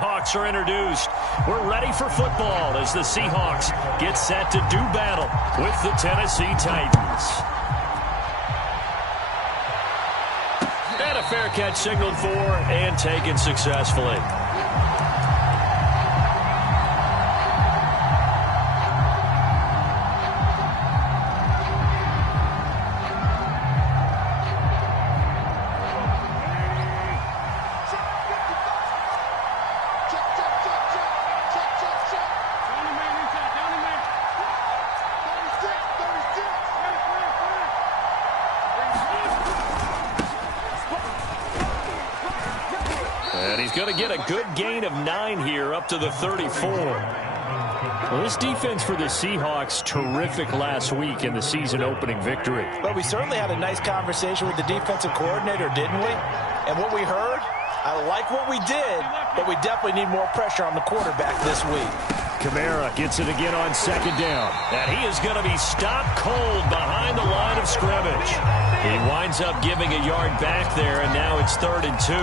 Seahawks are introduced. We're ready for football as the Seahawks get set to do battle with the Tennessee Titans. And a fair catch signaled for and taken successfully. Going to get a good gain of 9 here up to the 34. Well, this defense for the Seahawks, terrific last week in the season-opening victory. But we certainly had a nice conversation with the defensive coordinator, didn't we? And what we heard, I like what we did, but we definitely need more pressure on the quarterback this week. Kamara gets it again on second down. And he is going to be stopped cold behind the line of scrimmage. He winds up giving a yard back there, and now it's 3rd and 2.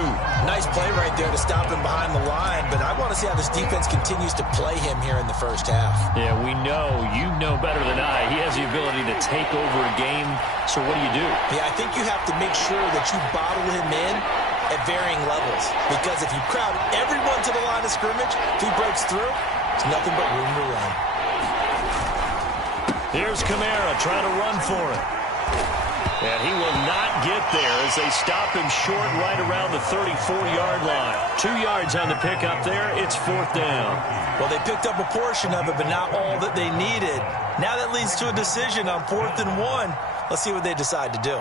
Nice play right there to stop him behind the line, but I want to see how this defense continues to play him here in the first half. Yeah, we know, you know better than I, he has the ability to take over a game, so what do you do? Yeah, I think you have to make sure that you bottle him in at varying levels, because if you crowd everyone to the line of scrimmage, if he breaks through, it's nothing but room to run. Here's Kamara trying to run for it. And he will not get there as they stop him short right around the 34-yard line. 2 yards on the pickup there. It's 4th down. Well, they picked up a portion of it, but not all that they needed. Now that leads to a decision on 4th and 1. Let's see what they decide to do.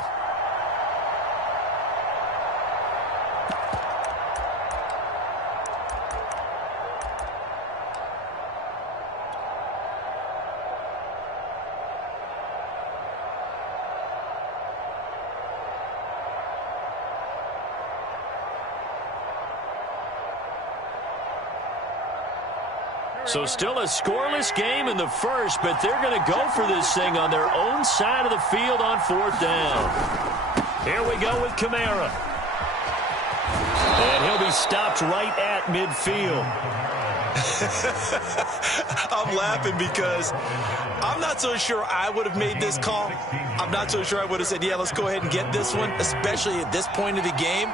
So still a scoreless game in the first, but they're going to go for this thing on their own side of the field on 4th down. Here we go with Kamara. And he'll be stopped right at midfield. I'm laughing because I'm not so sure I would have made this call. I'm not so sure I would have said, yeah, let's go ahead and get this one, especially at this point of the game.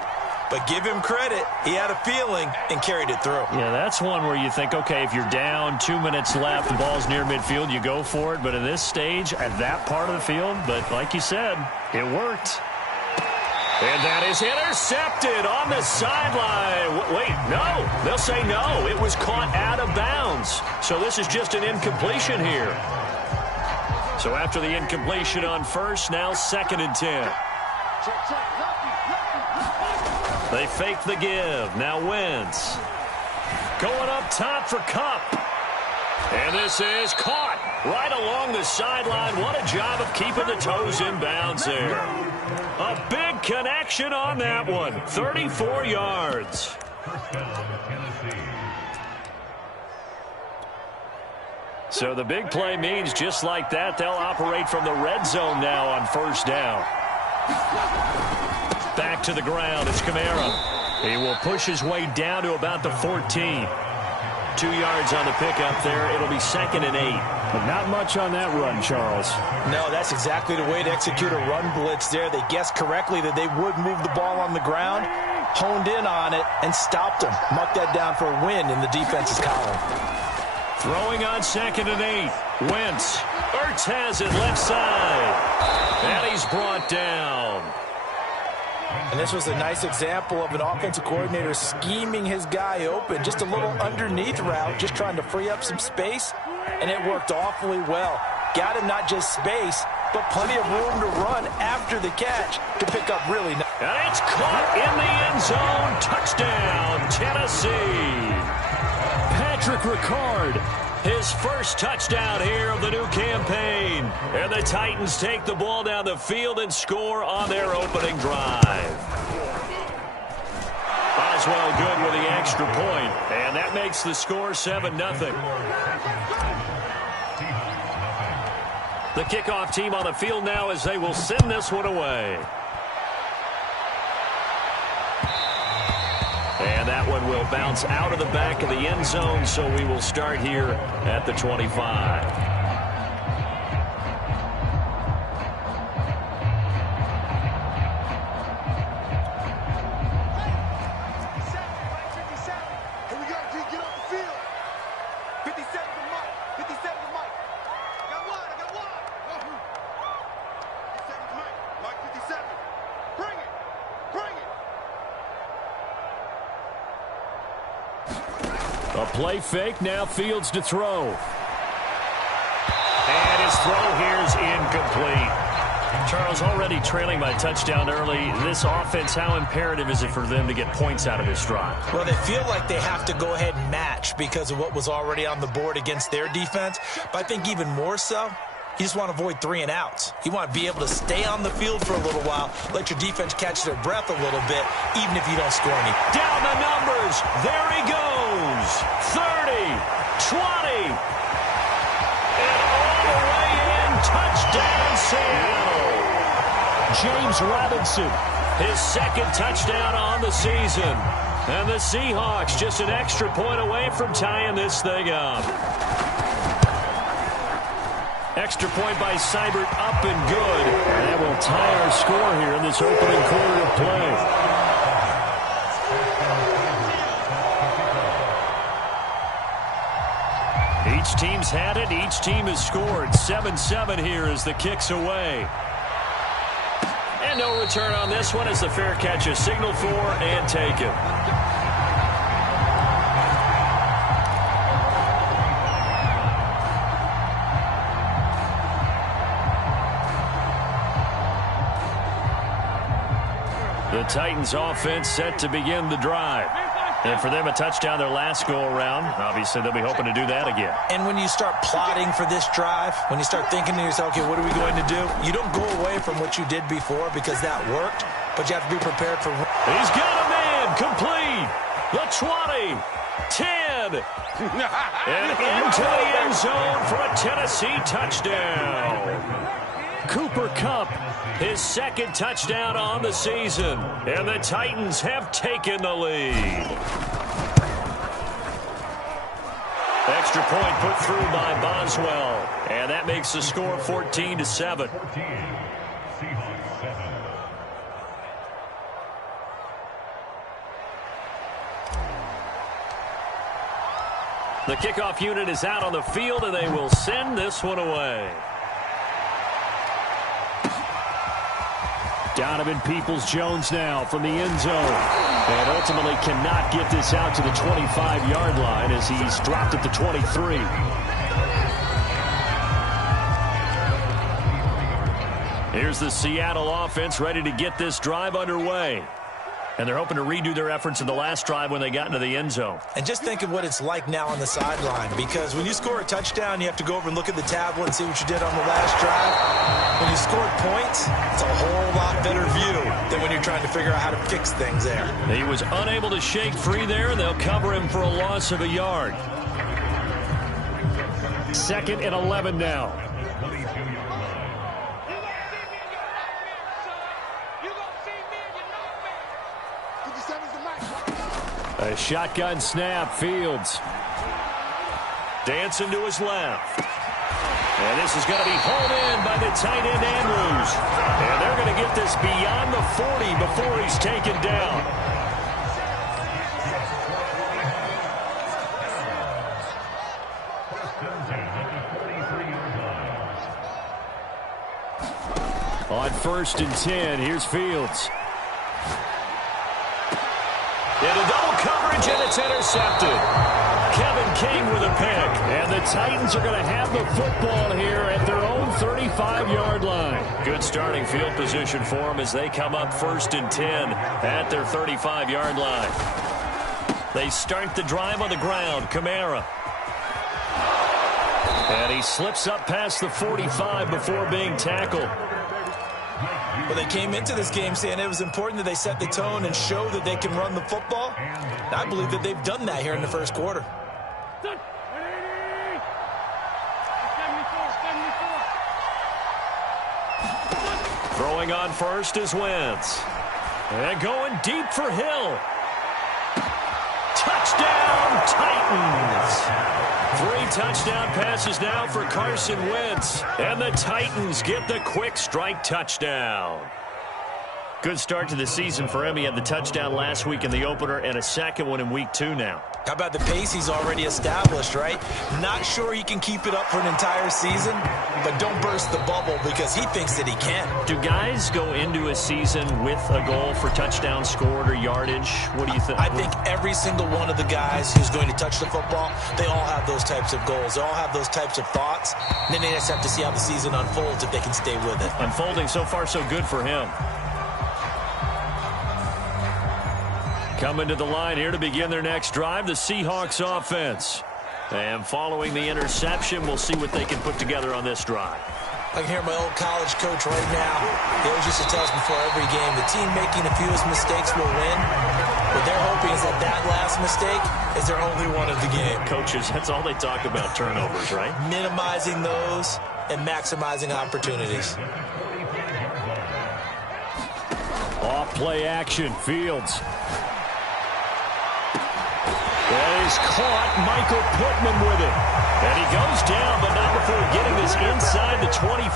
But give him credit. He had a feeling and carried it through. Yeah, that's one where you think, okay, if you're down, 2 minutes left, the ball's near midfield, you go for it. But in this stage, at that part of the field, but like you said, it worked. And that is intercepted on the sideline. Wait, no. They'll say no. It was caught out of bounds. So this is just an incompletion here. So after the incompletion on first, now 2nd and 10. They fake the give. Now Wentz. Going up top for Kupp. And this is caught right along the sideline. What a job of keeping the toes in bounds there. A big connection on that one. 34 yards. So the big play means just like that, they'll operate from the red zone now on 1st down. Back to the ground. It's Kamara. He will push his way down to about the 14. 2 yards on the pickup there. It'll be 2nd and 8. But not much on that run, Charles. No, that's exactly the way to execute a run blitz there. They guessed correctly that they would move the ball on the ground, honed in on it, and stopped them. Mark that down for a win in the defense's column. Throwing on 2nd and 8. Wentz. Ertz has it left side. And he's brought down. And this was a nice example of an offensive coordinator scheming his guy open. Just a little underneath route, just trying to free up some space, and it worked awfully well. Got him not just space, but plenty of room to run after the catch to pick up really nice. And it's caught in the end zone. Touchdown, Tennessee. Patrick Ricard, his first touchdown here of the new campaign. And the Titans take the ball down the field and score on their opening drive. Oswell good with the extra point, and that makes the score 7-0. The kickoff team on the field now as they will send this one away. And that one will It'll bounce out of the back of the end zone, so we will start here at the 25. A play fake, now Fields to throw. And his throw here is incomplete. Charles, already trailing by touchdown early. This offense, how imperative is it for them to get points out of this drive? Well, they feel like they have to go ahead and match because of what was already on the board against their defense. But I think even more so, you just want to avoid 3 and outs. You want to be able to stay on the field for a little while, let your defense catch their breath a little bit, even if you don't score any. Down the numbers. There he goes. 30, 20, and all the way in. Touchdown, Seattle. James Robinson. His second touchdown on the season. And the Seahawks just an extra point away from tying this thing up. Extra point by Seibert, up and good. And that will tie our score here in this opening quarter of play. Each team's had it. Each team has scored. 7-7 here as the kick's away. And no return on this one as the fair catch is signaled for and taken. The Titans offense set to begin the drive. And for them, a touchdown their last go-around. Obviously, they'll be hoping to do that again. And when you start plotting for this drive, when you start thinking to yourself, okay, what are we going to do? You don't go away from what you did before because that worked, but you have to be prepared for... He's got a man complete. The 20, 10, and into the end zone for a Tennessee touchdown. Cooper Kupp, his second touchdown on the season, and the Titans have taken the lead. Extra point put through by Boswell, and that makes the score 14-7. The kickoff unit is out on the field, and they will send this one away. Donovan Peoples-Jones now from the end zone. And ultimately cannot get this out to the 25-yard line as he's dropped at the 23. Here's the Seattle offense ready to get this drive underway. And they're hoping to redo their efforts in the last drive when they got into the end zone. And just think of what it's like now on the sideline, because when you score a touchdown, you have to go over and look at the tablet and see what you did on the last drive. When you scored points, it's a whole lot better view than when you're trying to figure out how to fix things there. He was unable to shake free there, and they'll cover him for a loss of a yard. 2nd and 11 now. A shotgun snap, Fields. Dancing to his left. And this is going to be hauled in by the tight end, Andrews. And they're going to get this beyond the 40 before he's taken down. On 1st and 10, here's Fields. Into double coverage, and it's intercepted. Kevin King with a pick. And the Titans are going to have the football here at their own 35-yard line. Good starting field position for them as they come up 1st and 10 at their 35-yard line. They start the drive on the ground. Kamara. And he slips up past the 45 before being tackled. Well, they came into this game saying it was important that they set the tone and show that they can run the football. And I believe that they've done that here in the first quarter. Throwing on first is Wentz. And going deep for Hill. Titans. 3 touchdown passes now for Carson Wentz. And the Titans get the quick strike touchdown. Good start to the season for him. He had the touchdown last week in the opener and a second one in week 2 now. How about the pace he's already established, right? Not sure he can keep it up for an entire season, but don't burst the bubble because he thinks that he can. Do guys go into a season with a goal for touchdown scored or yardage? What do you think? I think every single one of the guys who's going to touch the football, they all have those types of goals. They all have those types of thoughts. And then they just have to see how the season unfolds if they can stay with it. Unfolding so far so good for him. Coming to the line here to begin their next drive, the Seahawks offense. And following the interception, we'll see what they can put together on this drive. I can hear my old college coach right now. He always used to tell us before every game, the team making the fewest mistakes will win. What they're hoping is that that last mistake is their only one of the game. Coaches, that's all they talk about, turnovers, right? Minimizing those and maximizing opportunities. Off play action, Fields. That is caught. Michael Pittman with it. And he goes down, but not before getting this inside the 25.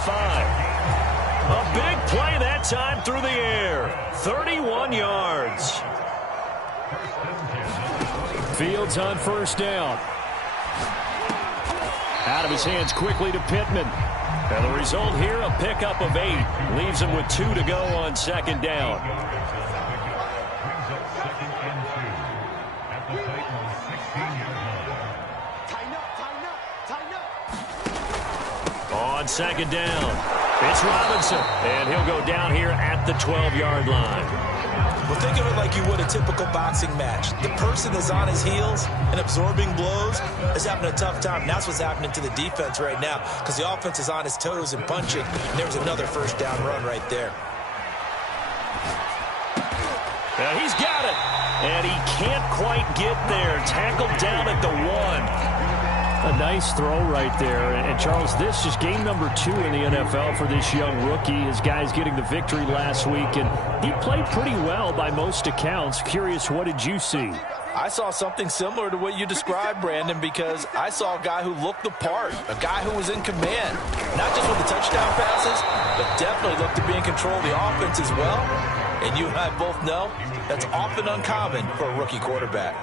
A big play that time through the air. 31 yards. Fields on first down. Out of his hands quickly to Pittman. And the result here, a pickup of 8. Leaves him with 2 to go on second down. On second down, it's Robinson, and he'll go down here at the 12-yard line. Well, think of it like you would a typical boxing match. The person is on his heels and absorbing blows is having a tough time. And that's what's happening to the defense right now because the offense is on his toes and punching. And there's another first down run right there. And he's got it. And he can't quite get there. Tackled down at the 1. A nice throw right there. And Charles, this is game number 2 in the NFL for this young rookie. His guys getting the victory last week, and he played pretty well by most accounts. Curious, what did you see? I saw something similar to what you described, Brandon, because I saw a guy who looked the part, a guy who was in command, not just with the touchdown passes, but definitely looked to be in control of the offense as well. And you and I both know that's often uncommon for a rookie quarterback.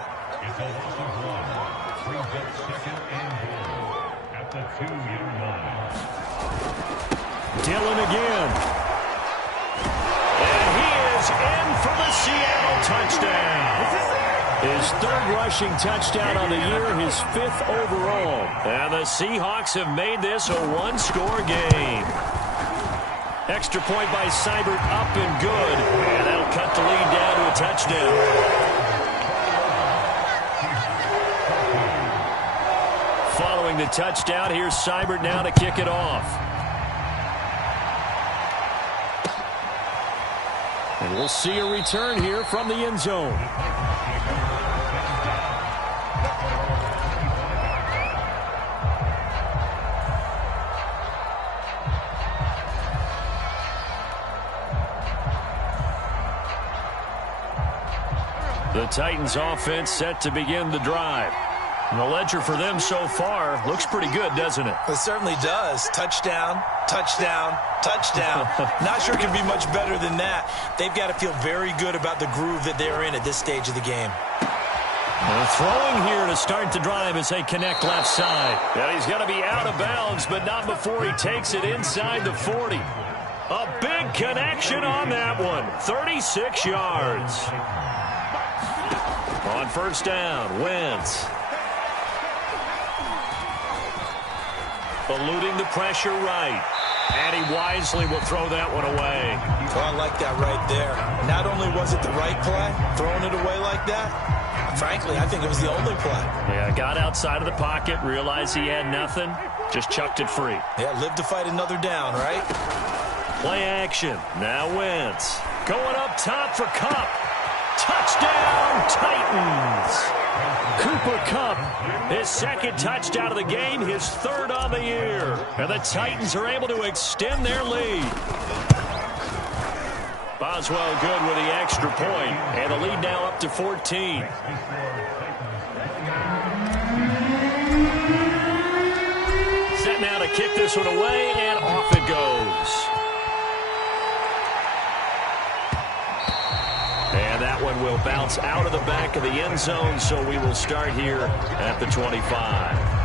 Dillon again. And he is in for the Seattle touchdown. His 3rd rushing touchdown on the year, his 5th overall. And the Seahawks have made this a 1-score game. Extra point by Seibert, up and good. And that'll cut the lead down to a touchdown. Following the touchdown, here's Seibert now to kick it off. And we'll see a return here from the end zone. The Titans offense set to begin the drive. And the ledger for them so far looks pretty good, doesn't it? It certainly does. Touchdown, touchdown, touchdown. Not sure it can be much better than that. They've got to feel very good about the groove that they're in at this stage of the game. And throwing here to start the drive as they connect left side. And he's going to be out of bounds, but not before he takes it inside the 40. A big connection on that one. 36 yards. On first down, Wentz. Eluding the pressure right. And he wisely will throw that one away. Well, I like that right there. Not only was it the right play, throwing it away like that, frankly, I think it was the only play. Yeah, got outside of the pocket, realized he had nothing, just chucked it free. Yeah, live to fight another down, right? Play action. Now Wentz. Going up top for Kupp. Touchdown, Titans. Cooper Kupp, his 2nd touchdown of the game, his 3rd on the year. And the Titans are able to extend their lead. Boswell good with the extra point, and the lead now up to 14. kick this one away, and off it goes. And that one will bounce out of the back of the end zone, so we will start here at the 25.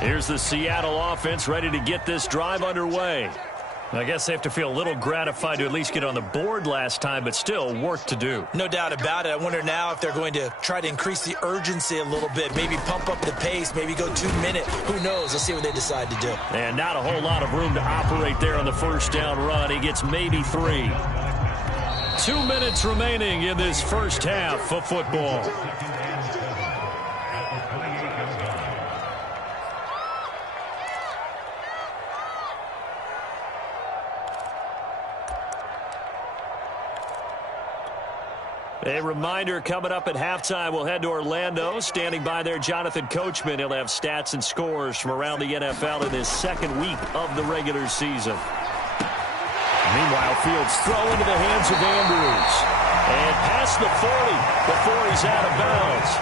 Here's the Seattle offense ready to get this drive underway. I guess they have to feel a little gratified to at least get on the board last time, but still work to do. No doubt about it. I wonder now if they're going to try to increase the urgency a little bit, maybe pump up the pace, maybe go 2 minute. Who knows? Let's see what they decide to do. And not a whole lot of room to operate there on the first down run. He gets maybe 3. 2 minutes remaining in this first half of football. A reminder, coming up at halftime, we'll head to Orlando. Standing by there, Jonathan Coachman. He'll have stats and scores from around the NFL in his second week of the regular season. Meanwhile, Fields throw into the hands of Andrews. And past the 40 before he's out of bounds.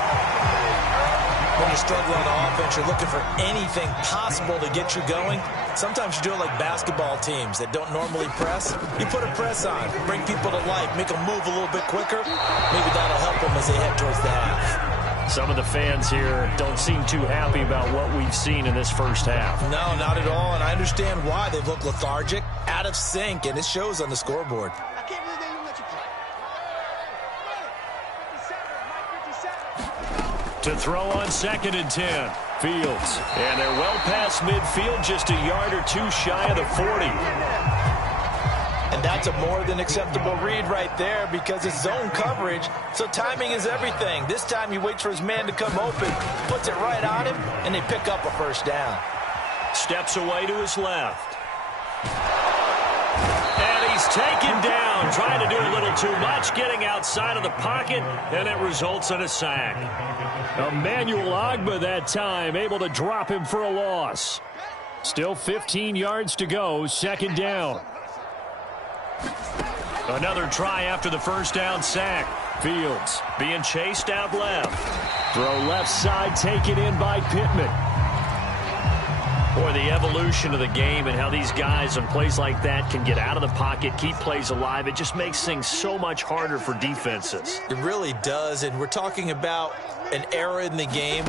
When you struggle on offense, you're looking for anything possible to get you going. Sometimes you do it like basketball teams that don't normally press. You put a press on, bring people to life, make them move a little bit quicker. Maybe that'll help them as they head towards the half. Some of the fans here don't seem too happy about what we've seen in this first half. No, not at all, and I understand why. They look lethargic, out of sync, and it shows on the scoreboard. To throw on 2nd and 10. Fields. And they're well past midfield, just a yard or two shy of the 40. And that's a more than acceptable read right there because it's zone coverage, so timing is everything. This time he waits for his man to come open, puts it right on him, and they pick up a first down. Steps away to his left. And he's taken down, trying to do a little too much, getting outside of the pocket, and it results in a sack. Emmanuel Ogbah that time, able to drop him for a loss. Still 15 yards to go, 2nd down. Another try after the first down sack. Fields being chased out left. Throw left side, taken in by Pittman. Boy, the evolution of the game and how these guys in plays like that can get out of the pocket, keep plays alive, it just makes things so much harder for defenses. It really does, and we're talking about an era in the game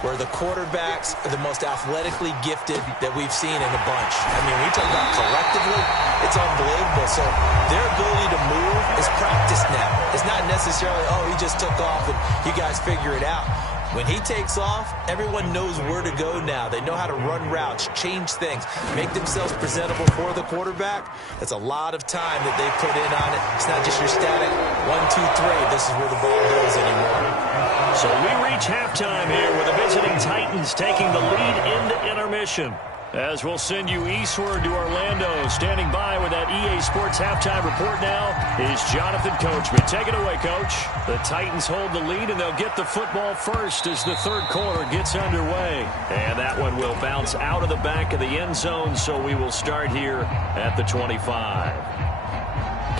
where the quarterbacks are the most athletically gifted that we've seen in a bunch. I mean, when you talk about collectively, it's unbelievable. So their ability to move is practiced now. It's not necessarily, oh, he just took off and you guys figure it out. When he takes off, everyone knows where to go now. They know how to run routes, change things, make themselves presentable for the quarterback. That's a lot of time that they put in on it. It's not just your static 1, 2, 3. This is where the ball goes anymore. So we reach halftime here with the visiting Titans taking the lead into intermission. As we'll send you eastward to Orlando. Standing by with that EA Sports halftime report now is Jonathan Coachman. Take it away, Coach. The Titans hold the lead, and they'll get the football first as the third quarter gets underway. And that one will bounce out of the back of the end zone, so we will start here at the 25.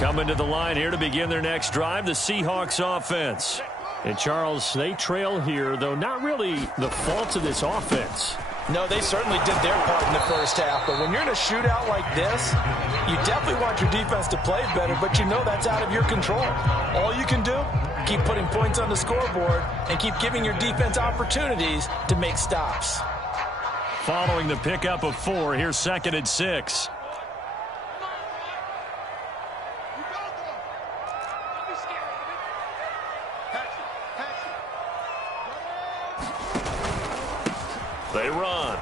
Coming to the line here to begin their next drive, the Seahawks offense. And, Charles, they trail here, though not really the fault of this offense. No, they certainly did their part in the first half, but when you're in a shootout like this, you definitely want your defense to play better, but you know that's out of your control. All you can do, keep putting points on the scoreboard and keep giving your defense opportunities to make stops. Following the pickup of 4, here's 2nd and 6. They run.